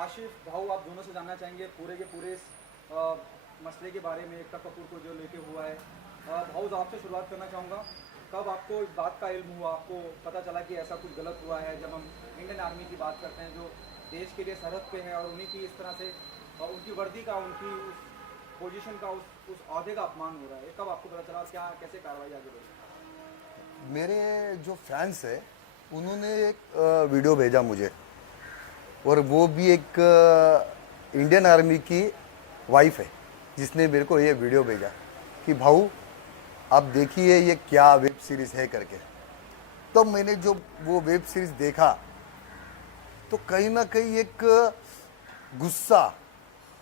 काशिफ भाऊ, आप दोनों से जानना चाहेंगे पूरे के पूरे इस मसले के बारे में, एकता कपूर को जो लेके हुआ है। भाऊ, आपसे शुरुआत करना चाहूँगा, कब आपको इस बात का इल्म हुआ, आपको पता चला कि ऐसा कुछ गलत हुआ है? जब हम इंडियन आर्मी की बात करते हैं जो देश के लिए सरहद पे है और उन्हीं की इस तरह से उनकी वर्दी का, उनकी उस पोजीशन का, उस ओहदे का अपमान हो रहा है, कब आपको पता चला? क्या कैसे कार्रवाई आगे बढ़ी? मेरे जो फैंस है उन्होंने एक वीडियो भेजा मुझे, और वो भी एक इंडियन आर्मी की वाइफ है जिसने मेरे को ये वीडियो भेजा कि भाऊ आप देखिए ये क्या वेब सीरीज़ है करके। तो मैंने जो वो वेब सीरीज़ देखा तो कहीं ना कहीं एक गुस्सा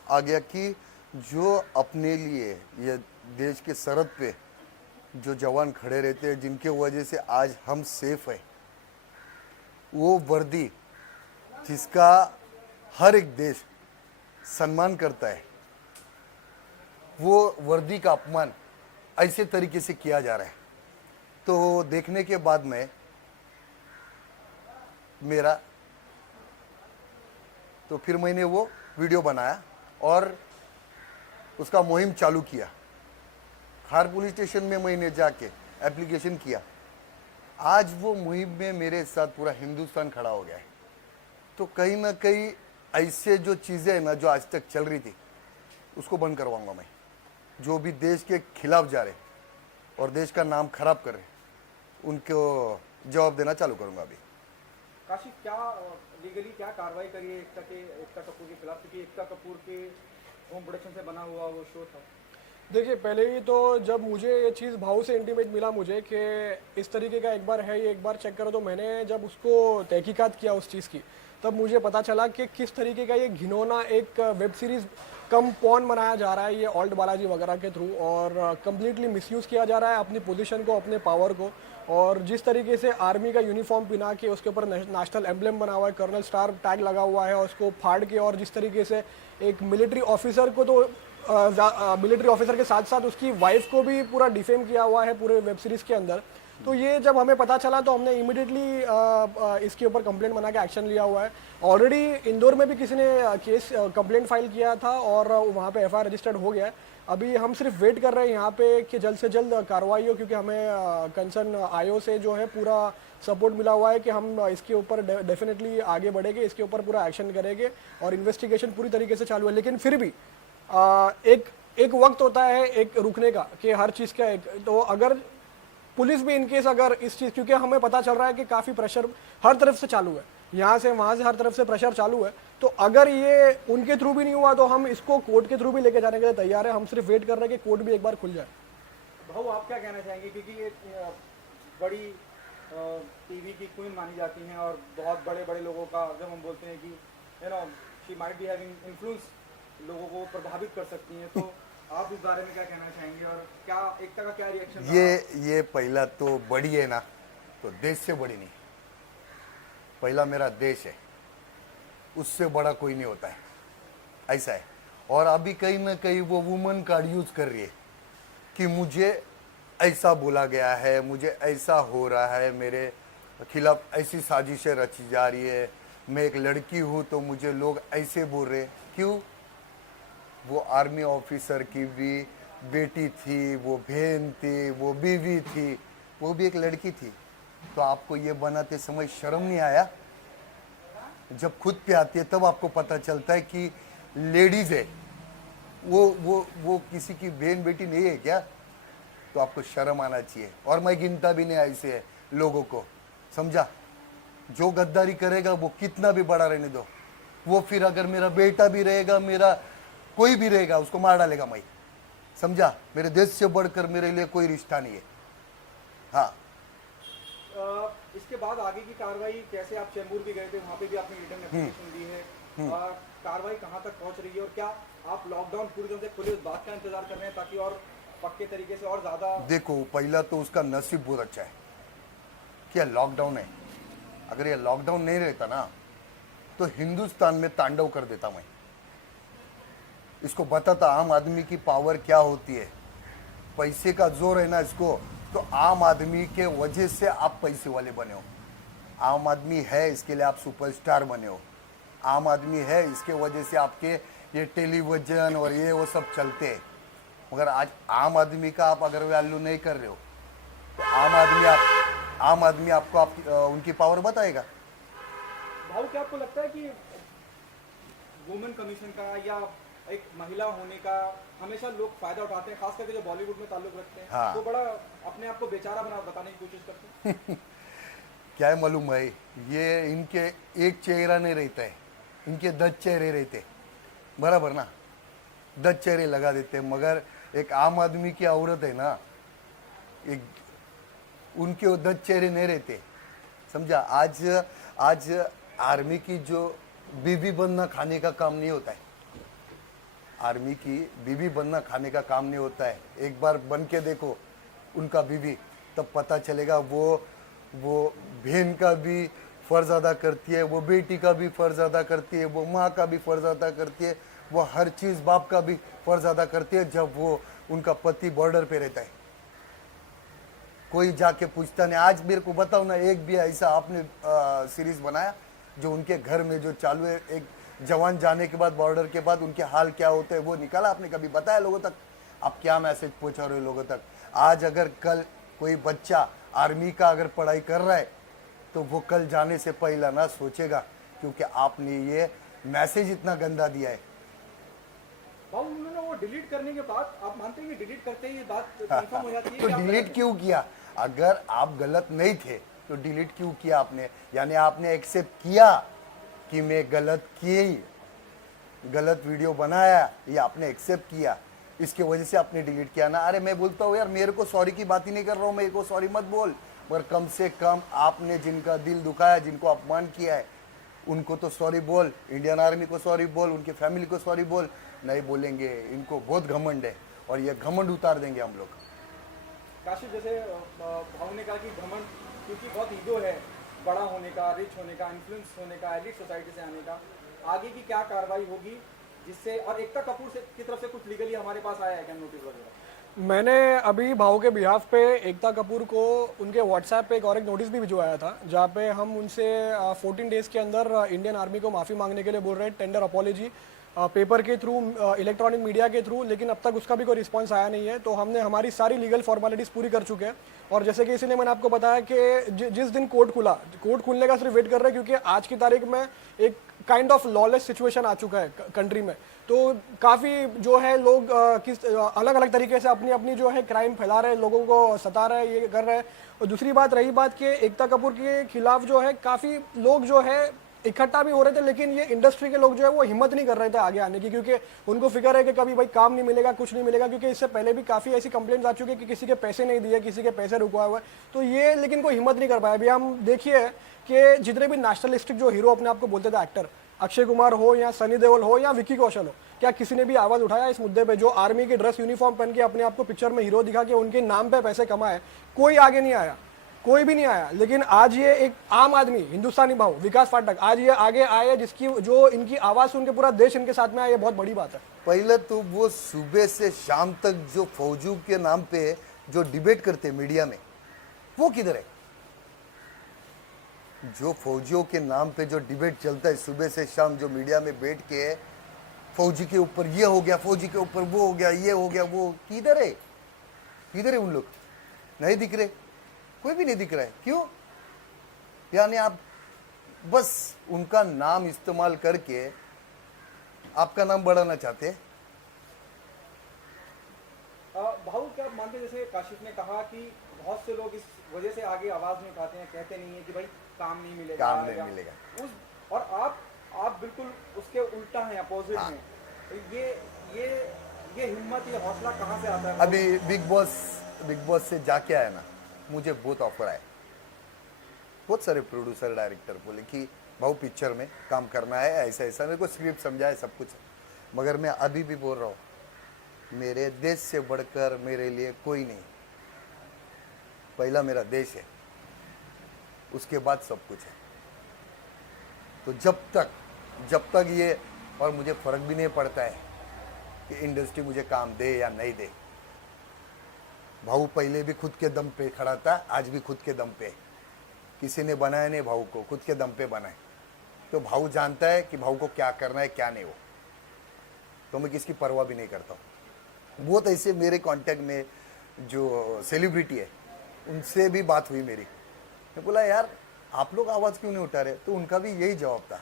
आ गया कि जो अपने लिए ये देश के सरहद पे जो जवान खड़े रहते हैं, जिनके वजह से आज हम सेफ है, वो वर्दी जिसका हर एक देश सम्मान करता है, वो वर्दी का अपमान ऐसे तरीके से किया जा रहा है। तो देखने के बाद में फिर मैंने वो वीडियो बनाया और उसका मुहिम चालू किया। खार पुलिस स्टेशन में मैंने जाके एप्लीकेशन किया। आज वो मुहिम में मेरे साथ पूरा हिंदुस्तान खड़ा हो गया है। तो कहीं ना कहीं ऐसे जो चीज़ें हैं ना, जो आज तक चल रही थी, उसको बंद करवाऊंगा मैं। जो भी देश के खिलाफ जा रहे और देश का नाम खराब कर रहे, उनको जवाब देना चालू करूंगा अभी। काशिफ, क्या लीगली क्या कार्रवाई करी है एकता कपूर के खिलाफ? क्योंकि एकता कपूर के होम प्रोडक्शन से बना हुआ वो शो था। देखिए, पहले ही तो जब मुझे ये चीज़ भाव से इंटीमेट मिला मुझे कि इस तरीके का एक बार है, ये एक बार चेक करो, तो मैंने जब उसको तहकीकात किया उस चीज़ की, तब मुझे पता चला कि किस तरीके का ये घिनौना एक वेब सीरीज़ कम पॉन बनाया जा रहा है ये ऑल्ट बालाजी वगैरह के थ्रू, और कम्प्लीटली मिसयूज़ किया जा रहा है अपनी पोजीशन को, अपने पावर को। और जिस तरीके से आर्मी का यूनिफॉर्म पहना के उसके ऊपर नेशनल एम्ब्लेम बना हुआ है, कर्नल स्टार टैग लगा हुआ है, और उसको फाड़ के, और जिस तरीके से एक मिलिट्री ऑफिसर को, तो मिलिट्री ऑफिसर के साथ साथ उसकी वाइफ को भी पूरा डिफेम किया हुआ है पूरे वेब सीरीज़ के अंदर। तो ये जब हमें पता चला तो हमने इमीडिएटली इसके ऊपर कंप्लेंट बना के एक्शन लिया हुआ है। ऑलरेडी इंदौर में भी किसी ने केस कंप्लेंट फाइल किया था और वहाँ पे एफआईआर रजिस्टर्ड हो गया है। अभी हम सिर्फ वेट कर रहे हैं यहाँ पे कि जल्द से जल्द कार्रवाई हो, क्योंकि हमें कंसर्न आईओ से जो है पूरा सपोर्ट मिला हुआ है कि हम इसके ऊपर डेफिनेटली आगे बढ़ेंगे, इसके ऊपर पूरा एक्शन करेंगे, और इन्वेस्टिगेशन पूरी तरीके से चालू है। लेकिन फिर भी एक वक्त होता है एक रुकने का, कि हर चीज़ का एक, तो अगर पुलिस भी इनकेस अगर इस चीज़, क्योंकि हमें पता चल रहा है कि काफ़ी प्रेशर हर तरफ से चालू है, यहाँ से वहाँ से हर तरफ से प्रेशर चालू है, तो अगर ये उनके थ्रू भी नहीं हुआ तो हम इसको कोर्ट के थ्रू भी लेके जाने के लिए तैयार है। हम सिर्फ वेट कर रहे हैं कि कोर्ट भी एक बार खुल जाए। भाऊ, आप क्या कहना चाहेंगे? क्योंकि ये बड़ी टीवी की क्वीन मानी जाती हैं और बहुत बड़े बड़े लोगों का, जब हम बोलते हैं कि she might be having influence, लोगों को प्रभावित कर सकती हैं, तो आप इस बारे में क्या कहना चाहेंगे और क्या एकता का क्या रिएक्शन? ये पहला तो बड़ी है ना, तो देश से बड़ी नहीं, पहला मेरा देश है, उससे बड़ा कोई नहीं होता है, ऐसा है। और अभी कहीं ना कहीं वो वुमन कार्ड यूज कर रही है कि मुझे ऐसा बोला गया है, मुझे ऐसा हो रहा है, मेरे खिलाफ ऐसी साजिशें रची जा रही है, मैं एक लड़की हूँ तो मुझे लोग ऐसे बोल रहे। क्यों? वो आर्मी ऑफिसर की भी बेटी थी, वो बहन थी, वो बीवी थी, वो भी एक लड़की थी। तो आपको ये बनाते समय शर्म नहीं आया? जब खुद पे आती है तब आपको पता चलता है कि लेडीज है, वो किसी की बहन बेटी नहीं है क्या? तो आपको शर्म आना चाहिए। और मैं गिनता भी नहीं ऐसे लोगों को, समझा? जो गद्दारी करेगा वो कितना भी बड़ा रहने दो, वो फिर अगर मेरा बेटा भी रहेगा, मेरा कोई भी रहेगा, उसको मार डालेगा मैं, समझा? मेरे देश से बढ़कर मेरे लिए कोई रिश्ता नहीं है। हाँ, इसके बाद आगे की कार्रवाई कैसे? आप चेंबूर भी गए थे, वहाँ पे भी आपने रिटर्न एप्लीकेशन दी है, कार्रवाई कहाँ तक पहुँच रही है और क्या आप लॉकडाउन पूरी तरह से खुले उस बात का इंतजार कर रहे हैं ताकि और पक्के तरीके से और ज़्यादा? देखो, पहला तो उसका नसीब बहुत अच्छा है क्या लॉकडाउन है। अगर ये लॉकडाउन नहीं रहता ना तो हिंदुस्तान में तांडव कर देता मैं। इसको बताता आम आदमी की पावर क्या होती है, पैसे का जोर है ना इसको, तो आम आदमी के वजह से आप पैसे वाले बने हो। आम आदमी है इसके लिए आप सुपरस्टार बने हो। आम आदमी है, इसके वजह से आपके ये टेलीविजन और ये वो सब चलते हैं। मगर आज आम आदमी का आप अगर वैल्यू नहीं कर रहे हो तो आम आदमी आपको उनकी पावर बताएगा। भाऊ क्या आपको लगता है कि वुमेन कमीशन का या एक महिला होने का हमेशा लोग फायदा उठाते हैं, खास करके जो बॉलीवुड में ताल्लुक रखते हैं, हाँ। तो बड़ा अपने आप को बेचारा बताने की कोशिश करते हैं। क्या है मालूम भाई, ये इनके एक चेहरा नहीं रहता है, इनके 10 चेहरे रहते, बराबर ना, 10 चेहरे लगा देते। मगर एक आम आदमी की औरत है ना, एक उनके वो 10 चेहरे नहीं रहते, समझा। आज आर्मी की जो बीबी बनना खाने का काम नहीं होता है, आर्मी की बीबी बनना खाने का काम नहीं होता है। एक बार बन के देखो उनका बीबी, तब पता चलेगा वो बहन का भी फर्ज अदा करती है, वो बेटी का भी फर्ज अदा करती है, वो माँ का भी फर्ज अदा करती है, वो हर चीज़ बाप का भी फर्ज अदा करती है जब वो उनका पति बॉर्डर पे रहता है। कोई जाके पूछता नहीं। आज मेरे को बताओ ना, एक भी ऐसा आपने सीरीज बनाया जो उनके घर में जो चालू है, एक जवान जाने के बाद बॉर्डर के बाद उनके हाल क्या होते हैं वो निकाला आपने? कभी बताया लोगों तक? आप क्या मैसेज पहुंचा रहे हो लोगों तक? आज अगर कल कोई बच्चा आर्मी का अगर पढ़ाई कर रहा है तो वो कल जाने से पहला ना सोचेगा, क्योंकि आपने ये मैसेज इतना गंदा दिया है। भाऊ उन्होंने वो डिलीट करने के बाद आप मानते हैं कि डिलीट करते ही ये बात कंफर्म हो जाती है तो कि आप डिलीट गलत क्यों किया? अगर आप गलत नहीं थे तो डिलीट क्यों किया आपने? यानी आपने एक्सेप्ट किया कि मैं गलत वीडियो बनाया, ये आपने एक्सेप्ट किया, इसके वजह से आपने डिलीट किया ना। अरे मैं बोलता हूँ यार, मेरे को सॉरी की बात ही नहीं कर रहा हूँ, मेरे को सॉरी मत बोल, मगर कम से कम आपने जिनका दिल दुखाया, जिनको अपमान किया है, उनको तो सॉरी बोल। इंडियन आर्मी को सॉरी बोल, उनके फैमिली को सॉरी बोल। नहीं बोलेंगे, इनको बहुत घमंड है और ये घमंड उतार देंगे हम लोग। काशिफ, जैसे भाऊ ने कहा कि घमंड, क्योंकि बहुत ईगो है बड़ा होने का, रिच होने का, इन्फ्लुएंस होने का, एलिट सोसाइटी से आने का, आगे की क्या कार्रवाई होगी जिससे, और एकता कपूर से की तरफ से कुछ लीगली हमारे पास आया है क्या नोटिस वगैरह? मैंने अभी भाऊ के बिहाफ पे एकता कपूर को उनके व्हाट्सएप पे एक और एक नोटिस भी भिजवाया था, जहाँ पे हम उनसे 14 डेज़ के अंदर इंडियन आर्मी को माफ़ी मांगने के लिए बोल रहे हैं, टेंडर अपॉलॉजी पेपर के थ्रू, इलेक्ट्रॉनिक मीडिया के थ्रू, लेकिन अब तक उसका भी कोई रिस्पांस आया नहीं है। तो हमने हमारी सारी लीगल फॉर्मेलिटीज़ पूरी कर चुके हैं। और जैसे कि इसीलिए मैंने आपको बताया कि जिस दिन कोर्ट खुलने का सिर्फ वेट कर रहे हैं, क्योंकि आज की तारीख में एक काइंड ऑफ लॉलेस सिचुएशन आ चुका है कंट्री में। तो काफ़ी जो है लोग किस अलग अलग तरीके से अपनी अपनी जो है क्राइम फैला रहे हैं, लोगों को सता रहे हैं, ये कर रहे हैं। और दूसरी बात रही बात कि एकता कपूर के खिलाफ जो है काफ़ी लोग जो है इकट्ठा भी हो रहे थे, लेकिन ये इंडस्ट्री के लोग जो है वो हिम्मत नहीं कर रहे थे आगे आने की, क्योंकि उनको फिक्र है कि कभी भाई काम नहीं मिलेगा, कुछ नहीं मिलेगा, क्योंकि इससे पहले भी काफ़ी ऐसी कंप्लेंट्स आ चुकी है कि किसी के पैसे नहीं दिए, किसी के पैसे रुकवाए हुए। तो ये लेकिन कोई हिम्मत नहीं कर पाया। अभी हम देखिए कि जितने भी नेशनलिस्टिक जो हीरो अपने आप को बोलते थे एक्टर, अक्षय कुमार हो या सनी देओल हो या विक्की कौशल हो, क्या किसी ने भी आवाज़ उठाया इस मुद्दे पे? जो आर्मी की ड्रेस यूनिफॉर्म पहन के अपने आप को पिक्चर में हीरो दिखा के उनके नाम पे पैसे कमाए, कोई आगे नहीं आया, कोई भी नहीं आया। लेकिन आज ये एक आम आदमी, हिंदुस्तानी भाव विकास फाटक, आज ये आगे आए, जिसकी जो इनकी आवाज़ सुन के पूरा देश इनके साथ में आया, ये बहुत बड़ी बात है। पहले तो वो सुबह से शाम तक जो फौजियों के नाम पे जो डिबेट करते मीडिया में, वो किधर है? जो फौजियों के नाम पे जो डिबेट चलता है सुबह से शाम, जो मीडिया में बैठ के फौजी के ऊपर ये हो गया, फौजी के ऊपर वो हो गया, ये हो गया, वो किधर है? किधर है उन लोग? नहीं दिख रहे, कोई भी नहीं दिख रहा है। क्यों? यानी आप बस उनका नाम इस्तेमाल करके आपका नाम बढ़ाना चाहते हैं। भाऊ क्या आप मानते हैं, जैसे काशिफ ने कहा कि बहुत से लोग इस वजह से आगे आवाज़ नहीं उठाते हैं, कहते नहीं है कि भाई काम नहीं मिलेगा, काम नहीं मिलेगा। और आप बिल्कुल उसके उल्टा हैं, अपोजिट हाँ। हैं। तो ये हिम्मत, ये हौसला कहाँ से आता है? अभी बिग बॉस से जाके आया ना, मुझे बहुत ऑफर आए, बहुत सारे प्रोड्यूसर डायरेक्टर बोले कि भाऊ पिक्चर में काम करना है, ऐसा ऐसा, मेरे को स्क्रिप्ट समझाए सब कुछ। मगर मैं अभी भी बोल रहा हूँ, मेरे देश से बढ़कर मेरे लिए कोई नहीं। पहला मेरा देश है, उसके बाद सब कुछ है। तो जब तक ये, और मुझे फ़र्क भी नहीं पड़ता है कि इंडस्ट्री मुझे काम दे या नहीं दे। भाऊ पहले भी खुद के दम पे खड़ा था, आज भी खुद के दम पे। किसी ने बनाया नहीं भाऊ को, खुद के दम पे बनाए। तो भाऊ जानता है कि भाऊ को क्या करना है क्या नहीं हो, तो मैं किसकी परवाह भी नहीं करता हूँ। बहुत ऐसे मेरे कांटेक्ट में जो सेलिब्रिटी है उनसे भी बात हुई मेरी, मैं बोला यार आप लोग आवाज़ क्यों नहीं उठा रहे, तो उनका भी यही जवाब था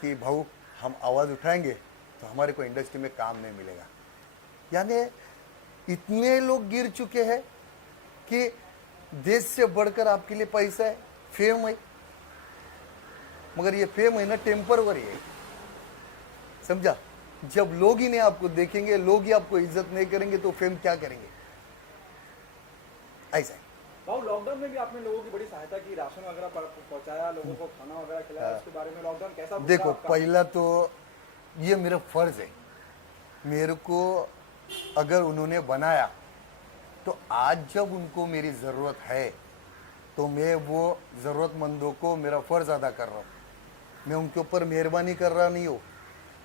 कि भाऊ हम आवाज़ उठाएंगे तो हमारे को इंडस्ट्री में काम नहीं मिलेगा। यानी इतने लोग गिर चुके हैं कि देश से बढ़कर आपके लिए पैसा है, फेम है, मगर ये फेम है ना टेम्परवरी है, समझा। जब लोग ही नहीं आपको देखेंगे, लोग ही आपको इज्जत नहीं करेंगे तो फेम क्या करेंगे, ऐसा है। भाऊ लॉकडाउन में भी आपने लोगों की बड़ी सहायता की, राशन वगैरह पहुंचाया, लोगों को खाना वगैरह खिलाया, उसके बारे में लॉकडाउन कैसा गुजरा देखो आपका? पहला तो ये मेरा फर्ज है, मेरे को अगर उन्होंने बनाया तो आज जब उनको मेरी ज़रूरत है तो मैं वो ज़रूरतमंदों को मेरा फ़र्ज़ अदा कर रहा हूँ। मैं उनके ऊपर मेहरबानी कर रहा नहीं हूँ,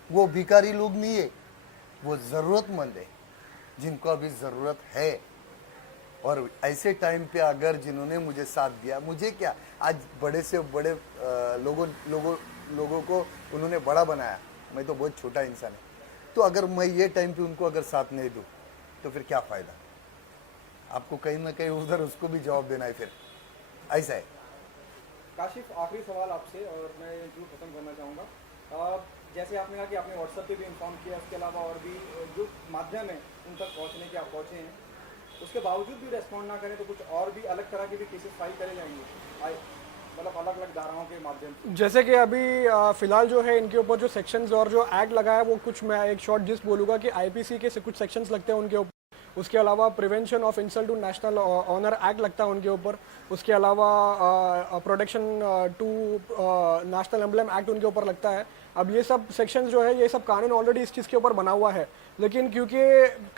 वो भिखारी लोग नहीं है, वो ज़रूरतमंद है जिनको अभी ज़रूरत है। और ऐसे टाइम पे अगर जिन्होंने मुझे साथ दिया, मुझे क्या आज बड़े से बड़े लोगों को उन्होंने बड़ा बनाया, मैं तो बहुत छोटा इंसान है, तो अगर मैं ये टाइम पे उनको अगर साथ नहीं दूँ तो फिर क्या फ़ायदा। आपको कहीं ना कहीं उधर उसको भी जवाब देना है, फिर ऐसा है। काशिफ आखिरी सवाल आपसे और मैं इंटरव्यू खत्म करना चाहूँगा। जैसे आपने कहा कि आपने व्हाट्सएप पे भी इन्फॉर्म किया, उसके अलावा और भी जो माध्यम है उन तक पहुँचने के आप पहुँचे हैं, उसके बावजूद भी रेस्पॉन्ड ना करें तो कुछ और भी अलग तरह के भी केसेस फाइल करे जाएंगे, मतलब अलग अलग धाराओं के माध्यम से? जैसे कि अभी फिलहाल जो है इनके ऊपर जो सेक्शंस और जो एक्ट लगा है वो कुछ मैं एक शॉर्ट जिस्ट बोलूँगा कि आईपीसी के कुछ सेक्शंस लगते हैं उनके ऊपर, उसके अलावा prevention of insult to national honour act लगता है उनके ऊपर, उसके अलावा protection to national emblem act उनके ऊपर लगता है। अब ये सब सेक्शंस जो है ये सब कानून ऑलरेडी इस चीज़ के ऊपर बना हुआ है, लेकिन क्योंकि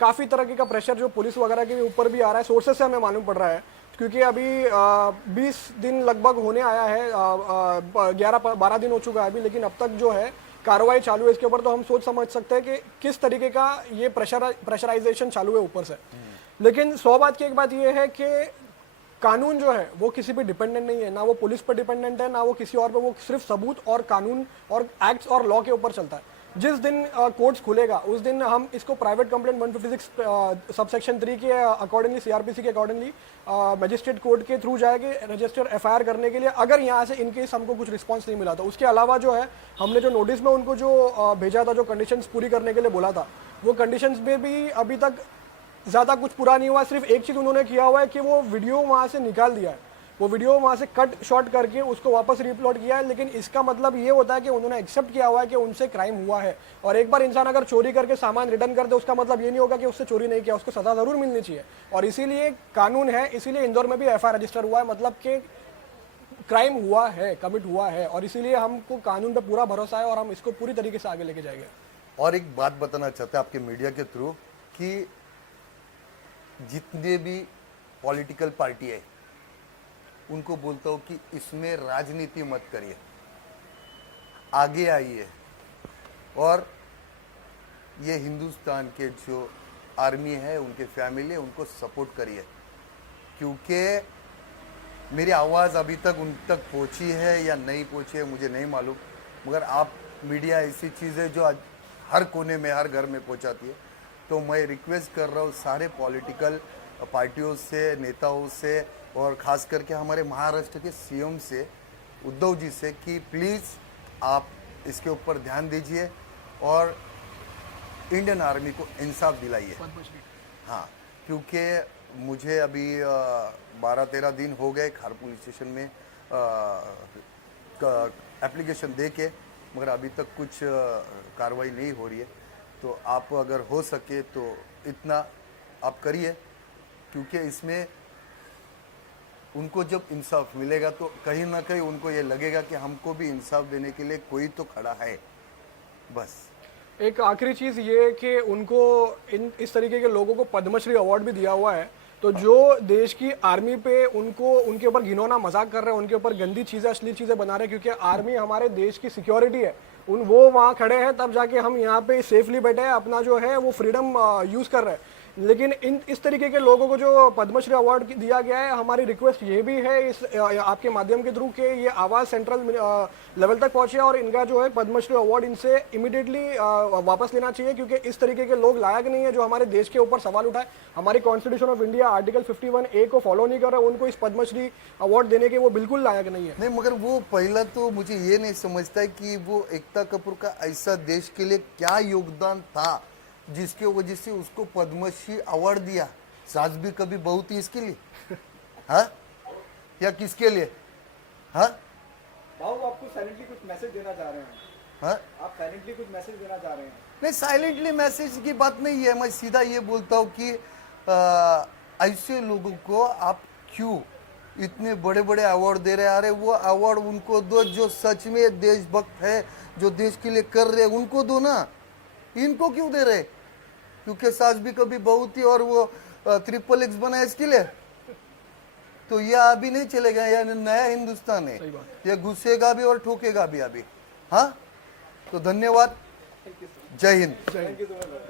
काफ़ी तरह का प्रेशर जो पुलिस वगैरह के ऊपर भी आ रहा है, सोर्सेस से हमें मालूम पड़ रहा है, क्योंकि अभी 20 दिन लगभग होने आया है, 11-12 दिन हो चुका है अभी, लेकिन अब तक जो है कार्रवाई चालू है इसके ऊपर, तो हम सोच समझ सकते हैं कि किस तरीके का ये प्रेशराइजेशन चालू है ऊपर से। लेकिन 100 बात की एक बात ये है कि कानून जो है वो किसी पे डिपेंडेंट नहीं है, ना वो पुलिस पर डिपेंडेंट है ना वो किसी और पे, वो सिर्फ सबूत और कानून और एक्ट्स और लॉ के ऊपर चलता है। जिस दिन कोर्ट्स खुलेगा उस दिन हम इसको प्राइवेट कंप्लेंट 156 सबसेक्शन 3 के अकॉर्डिंगली, सीआरपीसी के अकॉर्डिंगली मजिस्ट्रेट कोर्ट के थ्रू जाएंगे रजिस्टर एफआईआर करने के लिए, अगर यहाँ से इनकेस हमको कुछ रिस्पांस नहीं मिला तो। उसके अलावा जो है हमने जो नोटिस में उनको जो भेजा था, जो कंडीशंस पूरी करने के लिए बोला था, वो कंडीशंस में भी अभी तक ज़्यादा कुछ पूरा नहीं हुआ। सिर्फ एक चीज़ उन्होंने किया हुआ है कि वो वीडियो वहाँ से निकाल दिया है, वो वीडियो वहाँ से कट शॉट करके उसको वापस रिअपलोड किया है, लेकिन इसका मतलब ये होता है कि उन्होंने एक्सेप्ट किया हुआ है कि उनसे क्राइम हुआ है। और एक बार इंसान अगर चोरी करके सामान रिटर्न कर दे उसका मतलब ये नहीं होगा कि उससे चोरी नहीं किया, उसको सजा ज़रूर मिलनी चाहिए। और इसीलिए कानून है, इसीलिए इंदौर में भी एफआईआर रजिस्टर हुआ है, मतलब कि क्राइम हुआ है, कमिट हुआ है, और इसीलिए हमको कानून पर पूरा भरोसा है और हम इसको पूरी तरीके से आगे लेके जाएंगे। और एक बात बताना चाहते हैं आपके मीडिया के थ्रू कि जितने भी पॉलिटिकल पार्टी है उनको बोलता हूँ कि इसमें राजनीति मत करिए, आगे आइए और ये हिंदुस्तान के जो आर्मी है उनके फैमिली है उनको सपोर्ट करिए, क्योंकि मेरी आवाज़ अभी तक उन तक पहुँची है या नहीं पहुँची है मुझे नहीं मालूम, मगर आप मीडिया ऐसी चीज़ है जो आज हर कोने में हर घर में पहुँचाती है। तो मैं रिक्वेस्ट कर रहा हूँ सारे पॉलिटिकल पार्टियों से, नेताओं से, और ख़ास करके हमारे महाराष्ट्र के सीएम से, उद्धव जी से, कि प्लीज़ आप इसके ऊपर ध्यान दीजिए और इंडियन आर्मी को इंसाफ दिलाइए। हाँ, क्योंकि मुझे अभी 12-13 दिन हो गए खार पुलिस स्टेशन में एप्लीकेशन दे के, मगर अभी तक कुछ कार्रवाई नहीं हो रही है। तो आप अगर हो सके तो इतना आप करिए, क्योंकि इसमें उनको जब इंसाफ मिलेगा तो कहीं ना कहीं उनको ये लगेगा कि हमको भी इंसाफ देने के लिए कोई तो खड़ा है। बस एक आखिरी चीज़ ये कि उनको इस तरीके के लोगों को पद्मश्री अवार्ड भी दिया हुआ है, तो जो देश की आर्मी पे उनको उनके ऊपर घिनौना मजाक कर रहे हैं, उनके ऊपर गंदी चीज़ें, अश्लील चीज़ें बना रहे हैं, क्योंकि आर्मी हमारे देश की सिक्योरिटी है, वो वहाँ खड़े हैं तब जाके हम यहाँ पे सेफली बैठे हैं, अपना जो है वो फ्रीडम यूज़ कर रहे हैं। लेकिन इस तरीके के लोगों को जो पद्मश्री अवार्ड दिया गया है, हमारी रिक्वेस्ट ये भी है इस आपके माध्यम के थ्रू कि ये आवाज़ सेंट्रल लेवल तक पहुंचे और इनका जो है पद्मश्री अवार्ड इनसे इमीडिएटली वापस लेना चाहिए, क्योंकि इस तरीके के लोग लायक नहीं है जो हमारे देश के ऊपर सवाल उठाए, हमारी constitution of India article 51A को फॉलो नहीं कर रहे, उनको इस पद्मश्री अवार्ड देने के वो बिल्कुल लायक नहीं है। नहीं, मगर वो पहला तो मुझे ये नहीं समझता है कि वो एकता कपूर का ऐसा देश के लिए क्या योगदान था जिसके वजह से उसको पद्मश्री अवार्ड दिया। सास भी कभी बहू थी इसके लिए हाँ, या किसके लिए? हाँ भाऊ आपको साइलेंटली कुछ मैसेज देना चाह रहे हैं, हाँ, आप साइलेंटली कुछ मैसेज देना चाह रहे हैं? नहीं, साइलेंटली मैसेज की बात नहीं है। मैं सीधा ये बोलता हूँ कि ऐसे लोगों को आप क्यों इतने बड़े बड़े अवार्ड दे रहे हैं? अरे वो अवार्ड उनको दो जो सच में देशभक्त है, जो देश के लिए कर रहे हैं, उनको दो ना। इनको क्यों दे रहे? क्योंकि सास भी कभी बहू थी और वो XXX बना इसके लिए। तो ये अभी नहीं चलेगा, यह नया हिंदुस्तान है, ये घुसेगा भी और ठोकेगा भी अभी। हाँ, तो धन्यवाद, जय Hind. Thank you so much.